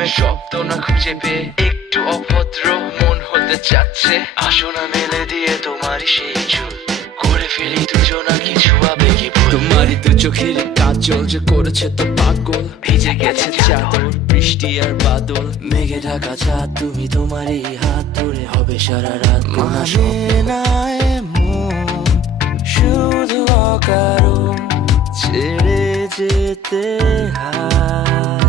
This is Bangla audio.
প্রেমের শব্দ না খুঁজে পেয়ে একটু অভদ্র মন হতে চাচ্ছে। আসো না মেলে দিয়ে তোমারই সেই চুল, করে ফেলি দুজনা কিছু আবেগী ভুল। তোমারই দু চোখের কাজল যে করেছে তো পাগল, ভিজে গেছে চাদর বৃষ্টি আর বাদল। মেঘে ঢাকা চাঁদ তুমি তোমারই হাত ধরে হবে সারা রাত। মানে না এমন শুধু অকারণ ছেড়ে যেতে হয়।